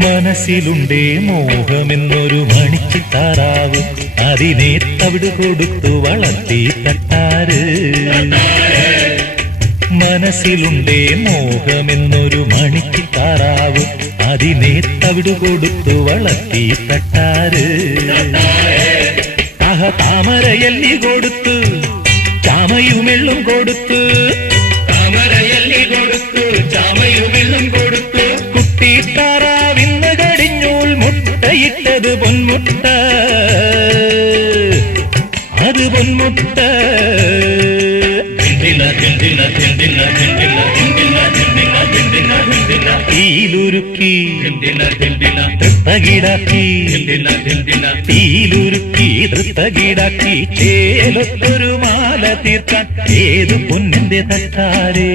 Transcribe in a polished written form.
മനസ്സിലുണ്ടേ മോഹമെന്നൊരു മണിച്ചിത്താറാവ്, അതിനെ തവിട് കൊടുത്തു വളർത്തി തട്ടാര്. മനസ്സിലുണ്ടേ മോഹമെന്നൊരു മണിച്ചിത്താറാവ്, അതിനെ തവിട് കൊടുത്തു വളർത്തി തട്ടാര്. താമരയല്ലി കൊടുത്തു ചാമയുമെള്ളും കൊടുത്തു, താമരയല്ലി കൊടുത്തു ചാമയുമെള്ളും കൊടുത്തു. കുട്ടിത്താറാവിന്ന് കടിഞ്ഞൂൽ മുട്ടയിട്ടത് പൊന്മുട്ട, അത് പൊന്മുട്ട. തീയിലുരുക്കി തൃത്തകിടാക്കി, തീയിലുരുക്കി തൃത്തകിടാക്കി, ചേലത്തൊരു മാല തീർക്കാൻ ഏതു പൊന്നിന്റെ തട്ടാരേ.